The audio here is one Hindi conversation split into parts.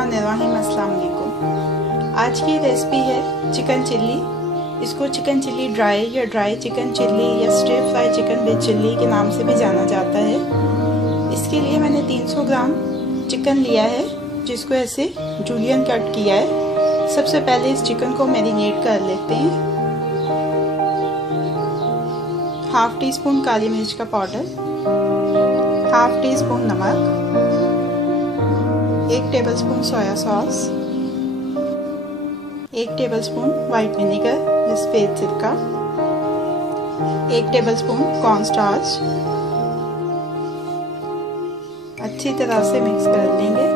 बिस्मिल्लाहिर्रहमानिर्रहीम। अस्सलाम वालेकुम। आज की रेसिपी है चिकन चिल्ली। इसको चिकन चिल्ली ड्राई या ड्राई चिकन चिल्ली या stir fry chicken with chilli के नाम से भी जाना जाता है। इसके लिए मैंने 300 ग्राम चिकन लिया है, जिसको ऐसे जूलियन कट किया है। सबसे पहले इस चिकन को मैरिनेट कर लेते हैं। हाफ टी स्पून काली मिर्च का पाउडर, हाफ टी स्पून नमक, 1 tablespoon soya sauce, 1 tablespoon white vinegar या सफेद सिरका, 1 टेबलस्पून कॉर्नस्टार्च। अच्छी तरह से मिक्स कर लेंगे।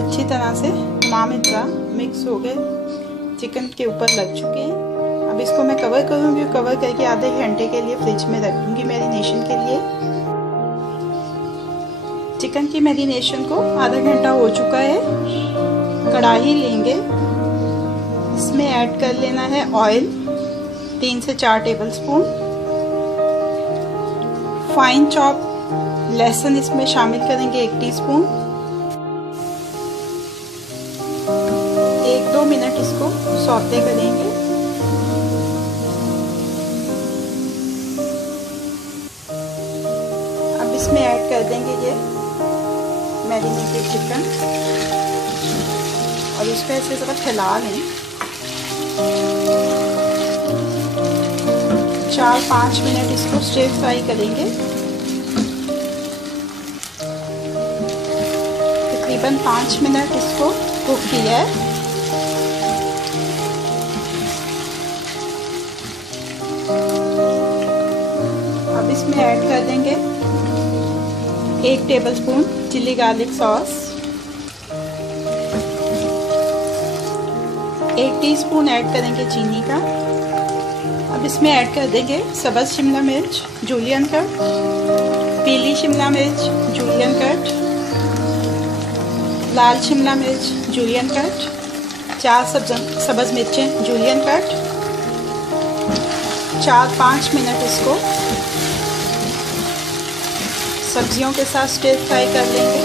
अच्छी तरह से तमाम अज्जा मिक्स हो गए, चिकन के ऊपर लग चुके हैं। अब इसको मैं कवर करूँगी, कवर करके आधे घंटे के लिए फ्रिज में रख दूँगी मैरिनेशन के लिए। चिकन की मैरिनेशन को आधा घंटा हो चुका है। कढ़ाई लेंगे, इसमें ऐड कर लेना है ऑयल 3 से 4 टेबलस्पून। फाइन चॉप लहसुन इसमें शामिल करेंगे 1 टीस्पून। 1-2 मिनट इसको सौते करेंगे। अब इसमें ऐड कर देंगे ये मैरिनेटेड चिकन और इसको ऐसे ज़रा फैला लें। 4-5 मिनट इसको स्टिर फ्राई करेंगे। तकरीबन 5 मिनट इसको कुक किया है। अब इसमें ऐड कर देंगे 1 tablespoon chilli garlic sauce, 1 teaspoon add करेंगे चीनी का। अब इसमें ऐड कर देंगे सब्ज़ शिमला मिर्च जूलियन कट, पीली शिमला मिर्च जूलियन कट, लाल शिमला मिर्च जूलियन कट, 4 सब्ज़ मिर्चें जूलियन कट। 4-5 मिनट इसको सब्जियों के साथ स्टिर फ्राई कर लेंगे।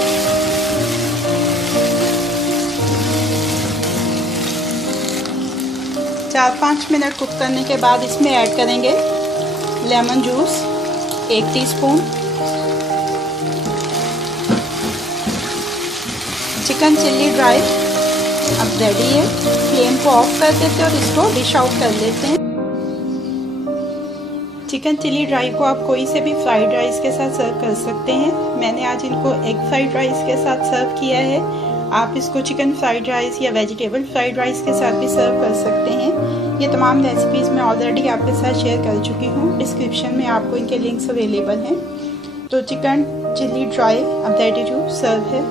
चार 5 मिनट कुक करने के बाद इसमें ऐड करेंगे lemon juice 1 teaspoon. Chicken chilli dry अब रेडी है। फ्लेम को ऑफ कर देते हैं और इसको डिश आउट कर लेते हैं। चिकन चिल्ली ड्राई को आप कोई से भी फ्राइड राइस के साथ सर्व कर सकते हैं। मैंने आज इनको एग फ्राइड राइस के साथ सर्व किया है। आप इसको चिकन फ्राइड राइस या वेजिटेबल फ्राइड राइस के साथ भी सर्व कर सकते हैं। ये तमाम रेसिपीज़ मैं ऑलरेडी आपके साथ शेयर कर चुकी हूँ। डिस्क्रिप्शन में आपको इनके लिंक्स अवेलेबल हैं। तो चिकन चिल्ली ड्राई अब रेडी टू सर्व है।